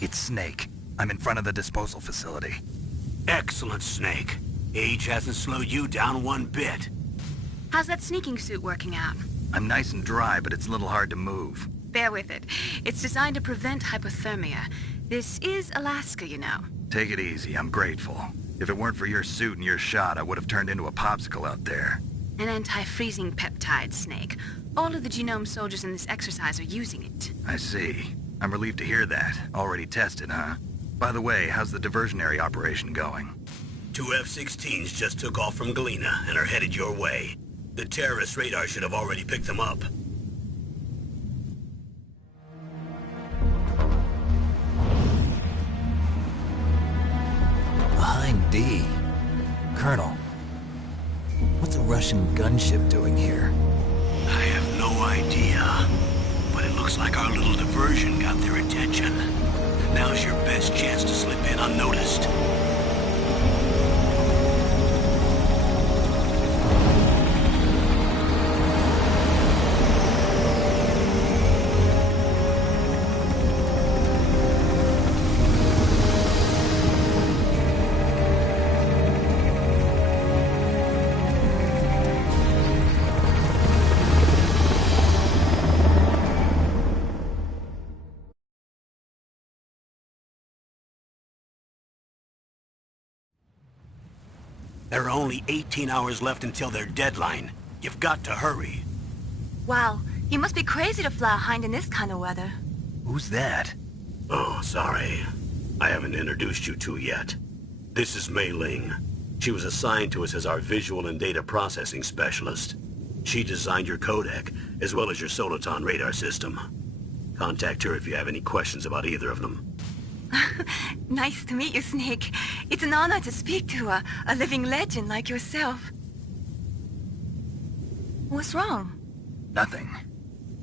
It's Snake. I'm in front of the disposal facility. Excellent, Snake. Age hasn't slowed you down one bit. How's that sneaking suit working out? I'm nice and dry, but it's a little hard to move. Bear with it. It's designed to prevent hypothermia. This is Alaska, you know. Take it easy, I'm grateful. If it weren't for your suit and your shot, I would have turned into a popsicle out there. An anti-freezing peptide, Snake. All of the genome soldiers in this exercise are using it. I see. I'm relieved to hear that. Already tested, huh? By the way, how's the diversionary operation going? 2 F-16s just took off from Galena and are headed your way. The terrorist radar should have already picked them up. Behind D. Colonel, what's a Russian gunship doing here? I have no idea. But it looks like our little diversion got their attention. Now's your best chance to slip in unnoticed. There are only 18 hours left until their deadline. You've got to hurry. Wow, you must be crazy to fly a hind in this kind of weather. Who's that? Oh, sorry. I haven't introduced you to yet. This is Mei Ling. She was assigned to us as our visual and data processing specialist. She designed your codec, as well as your Soliton radar system. Contact her if you have any questions about either of them. Nice to meet you, Snake. It's an honor to speak to a living legend like yourself. What's wrong? Nothing.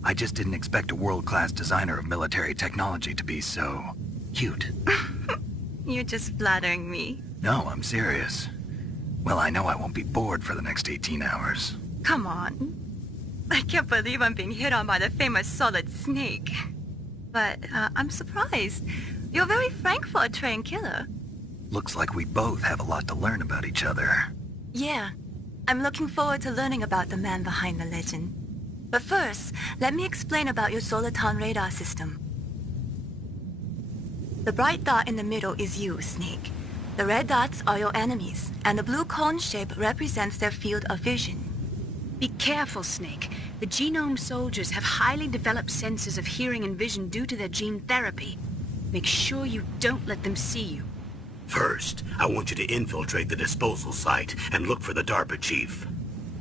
I just didn't expect a world-class designer of military technology to be so cute. You're just flattering me. No, I'm serious. Well, I know I won't be bored for the next 18 hours. Come on. I can't believe I'm being hit on by the famous Solid Snake. But I'm surprised. You're very frank for a trained killer. Looks like we both have a lot to learn about each other. Yeah. I'm looking forward to learning about the man behind the legend. But first, let me explain about your Soliton radar system. The bright dot in the middle is you, Snake. The red dots are your enemies, and the blue cone shape represents their field of vision. Be careful, Snake. The genome soldiers have highly developed senses of hearing and vision due to their gene therapy. Make sure you don't let them see you. First, I want you to infiltrate the disposal site and look for the DARPA chief.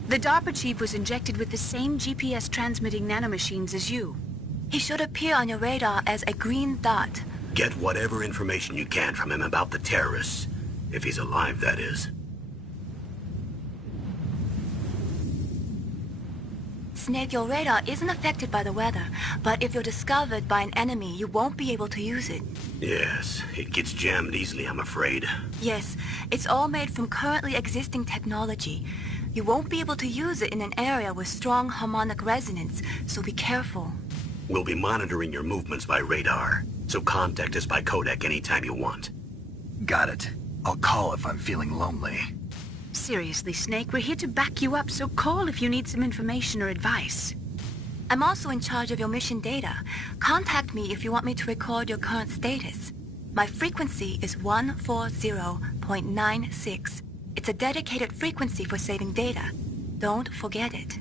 The DARPA chief was injected with the same GPS transmitting nanomachines as you. He should appear on your radar as a green dot. Get whatever information you can from him about the terrorists. If he's alive, that is. Snake, your radar isn't affected by the weather, but if you're discovered by an enemy, you won't be able to use it. Yes, it gets jammed easily, I'm afraid. Yes, it's all made from currently existing technology. You won't be able to use it in an area with strong harmonic resonance, so be careful. We'll be monitoring your movements by radar, so contact us by codec anytime you want. Got it. I'll call if I'm feeling lonely. Seriously, Snake, we're here to back you up, so call if you need some information or advice. I'm also in charge of your mission data. Contact me if you want me to record your current status. My frequency is 140.96. It's a dedicated frequency for saving data. Don't forget it.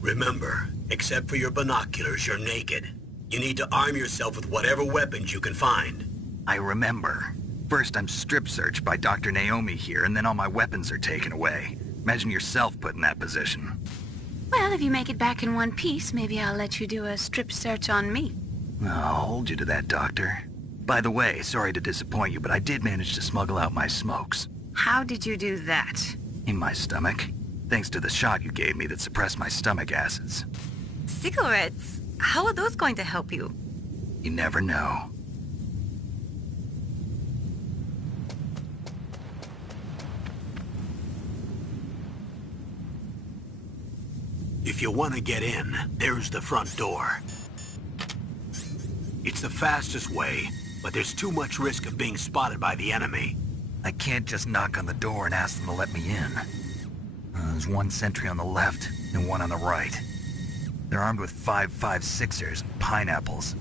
Remember, except for your binoculars, you're naked. You need to arm yourself with whatever weapons you can find. I remember. First, I'm strip searched by Dr. Naomi here, and then all my weapons are taken away. Imagine yourself put in that position. Well, if you make it back in one piece, maybe I'll let you do a strip search on me. I'll hold you to that, Doctor. By the way, sorry to disappoint you, but I did manage to smuggle out my smokes. How did you do that? In my stomach. Thanks to the shot you gave me that suppressed my stomach acids. Cigarettes? How are those going to help you? You never know. If you want to get in, there's the front door. It's the fastest way, but there's too much risk of being spotted by the enemy. I can't just knock on the door and ask them to let me in. There's one sentry on the left and one on the right. They're armed with 5.56ers and pineapples.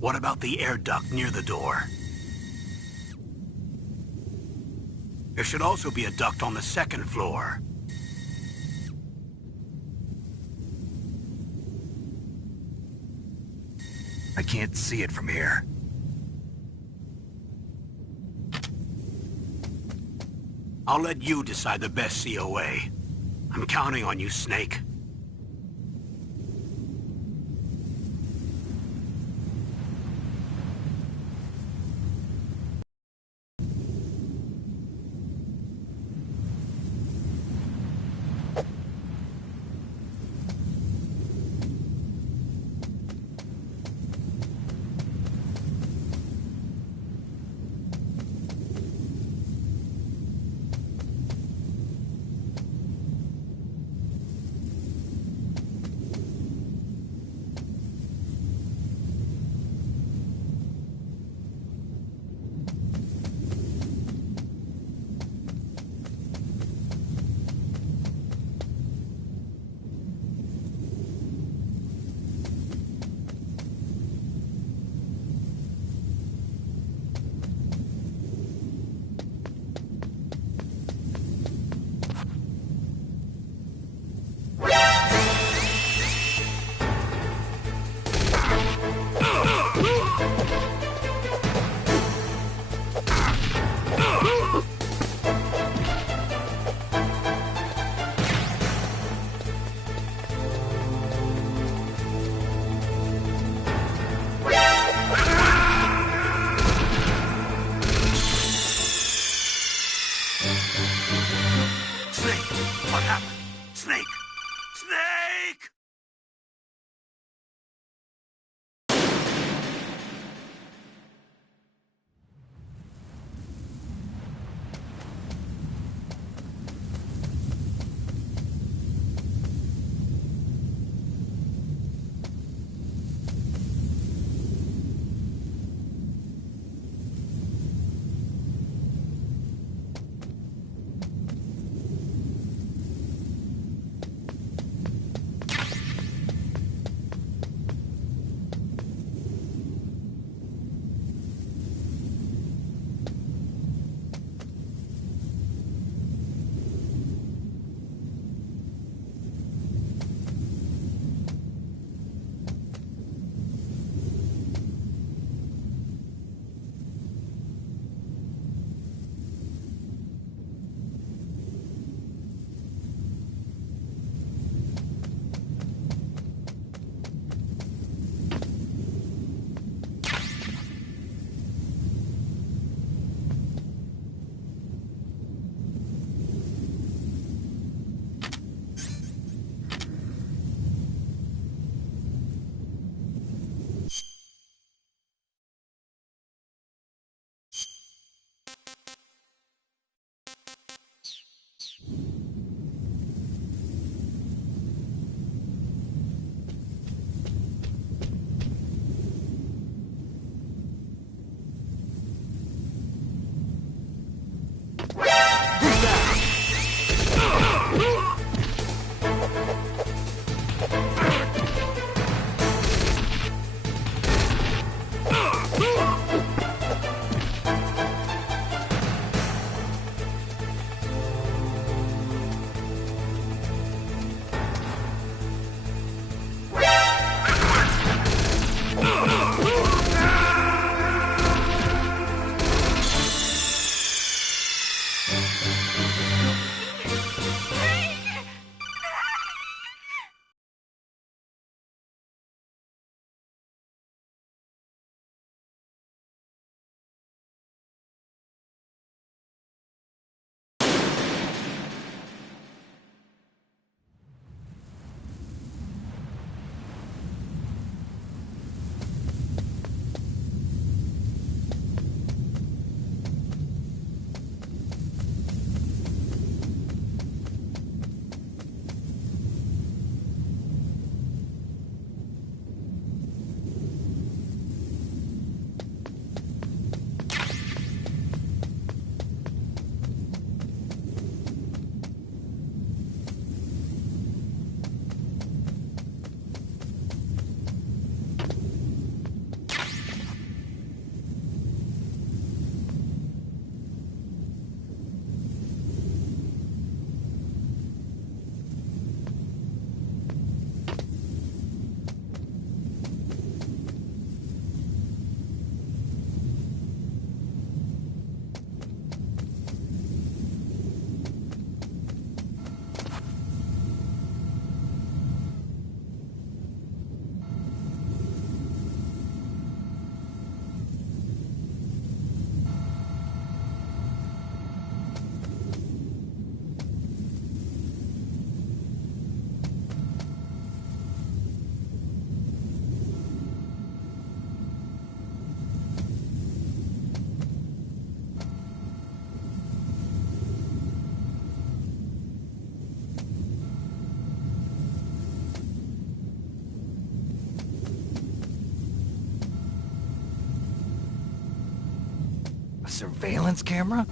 What about the air duct near the door? There should also be a duct on the second floor. I can't see it from here. I'll let you decide the best COA. I'm counting on you, Snake. What happened? Snake! Snake! surveillance camera?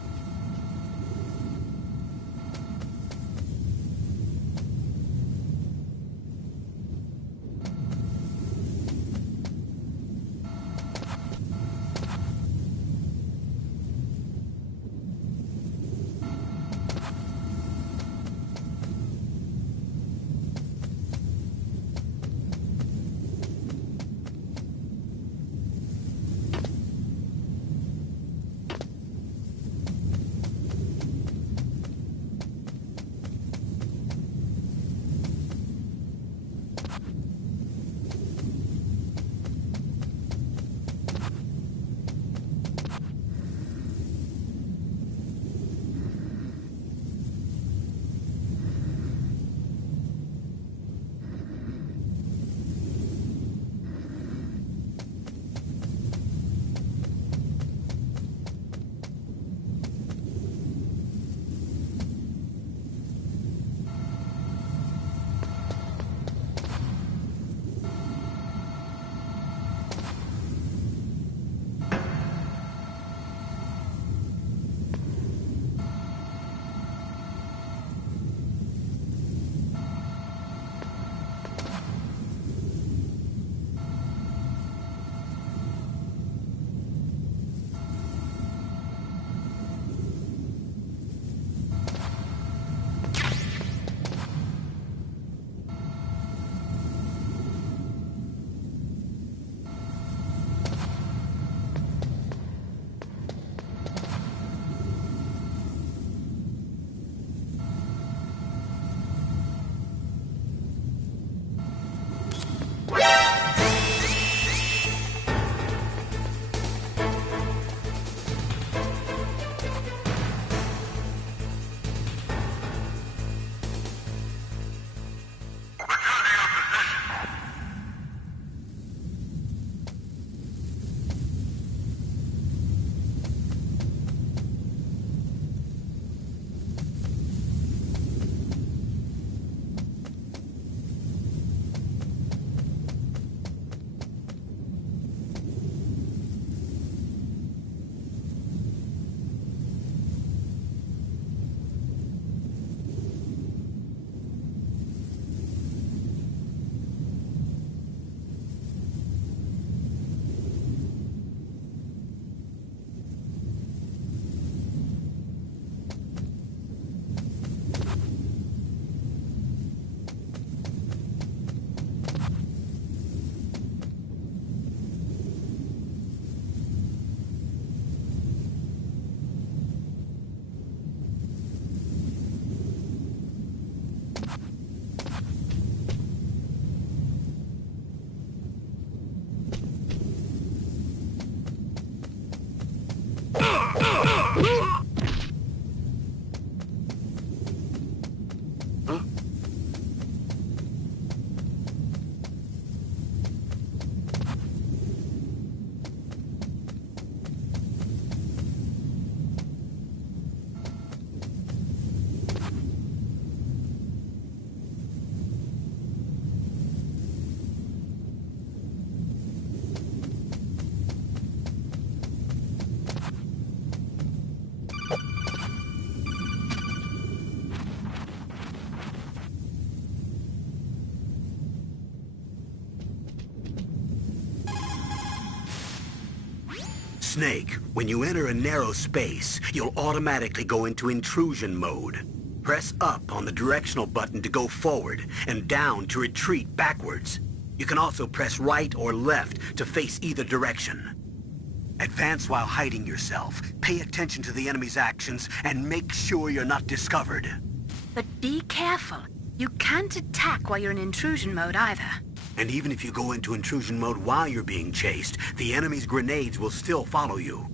Snake, when you enter a narrow space, you'll automatically go into intrusion mode. Press up on the directional button to go forward, and down to retreat backwards. You can also press right or left to face either direction. Advance while hiding yourself, pay attention to the enemy's actions, and make sure you're not discovered. But be careful. You can't attack while you're in intrusion mode either. And even if you go into intrusion mode while you're being chased, the enemy's grenades will still follow you.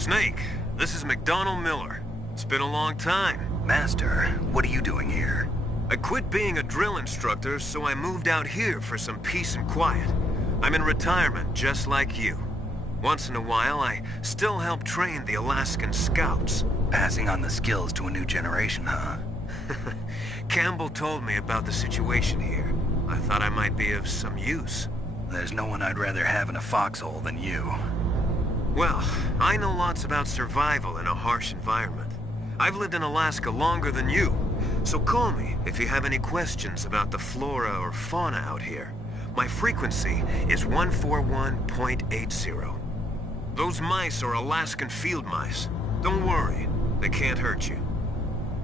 Snake, this is McDonald Miller. It's been a long time. Master, what are you doing here? I quit being a drill instructor, so I moved out here for some peace and quiet. I'm in retirement, just like you. Once in a while, I still help train the Alaskan Scouts. Passing on the skills to a new generation, huh? Campbell told me about the situation here. I thought I might be of some use. There's no one I'd rather have in a foxhole than you. Well, I know lots about survival in a harsh environment. I've lived in Alaska longer than you, so call me if you have any questions about the flora or fauna out here. My frequency is 141.80. Those mice are Alaskan field mice. Don't worry, they can't hurt you.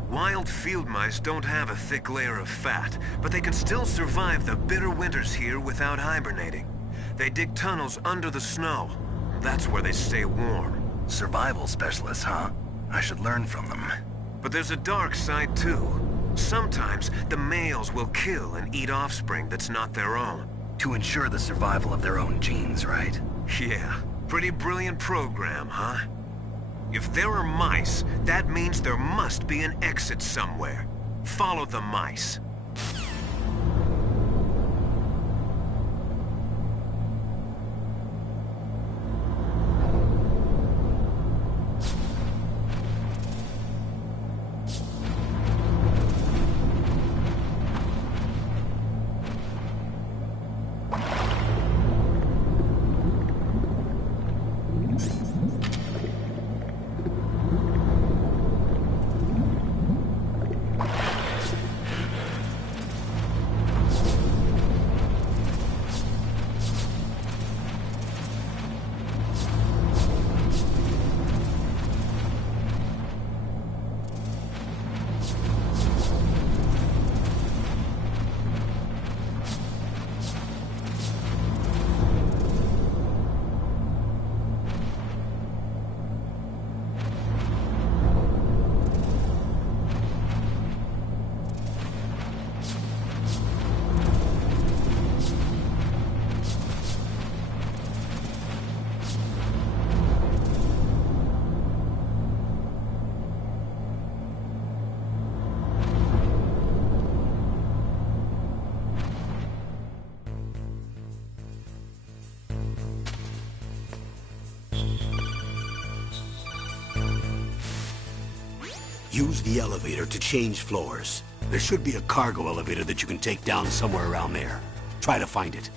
Wild field mice don't have a thick layer of fat, but they can still survive the bitter winters here without hibernating. They dig tunnels under the snow. That's where they stay warm. Survival specialists, huh? I should learn from them. But there's a dark side too. Sometimes the males will kill and eat offspring that's not their own. To ensure the survival of their own genes, right? Yeah, pretty brilliant program, huh? If there are mice, that means there must be an exit somewhere. Follow the mice. Use the elevator to change floors. There should be a cargo elevator that you can take down somewhere around there. Try to find it.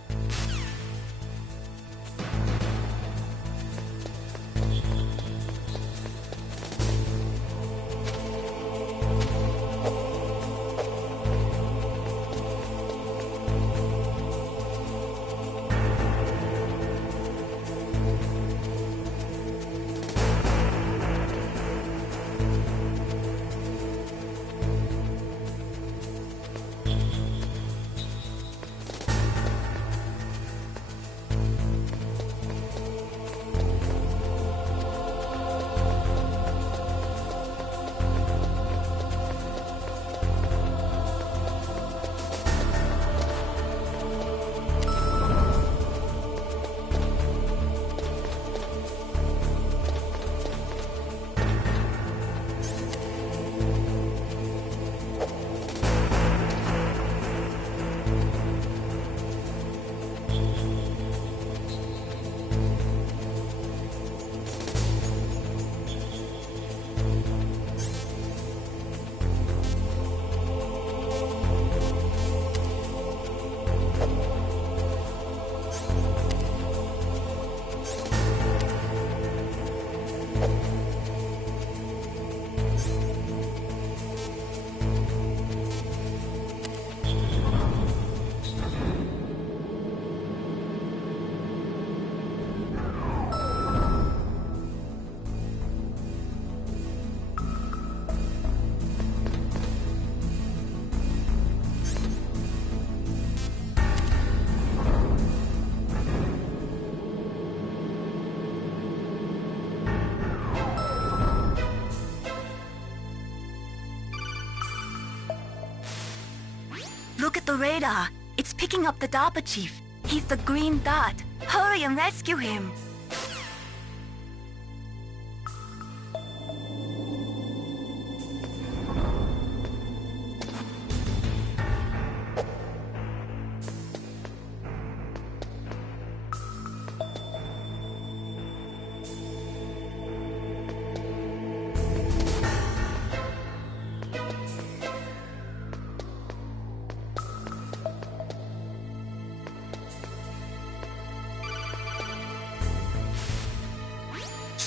Look at the radar. It's picking up the DARPA chief. He's the green dot. Hurry and rescue him.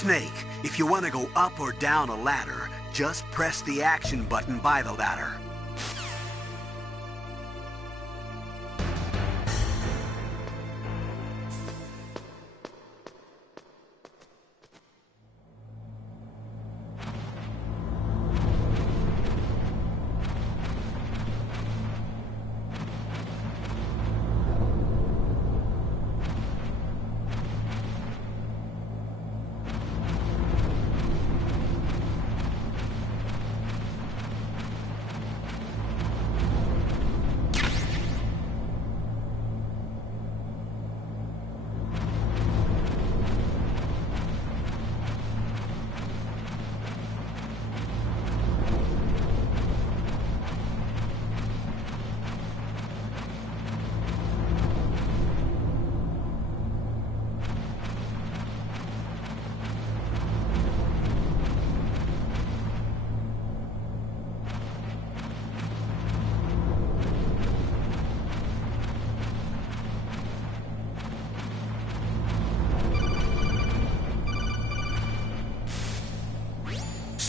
Snake, if you want to go up or down a ladder, just press the action button by the ladder.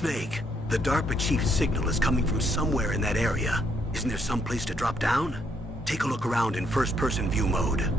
Snake, the DARPA chief's signal is coming from somewhere in that area. Isn't there some place to drop down? Take a look around in first-person view mode.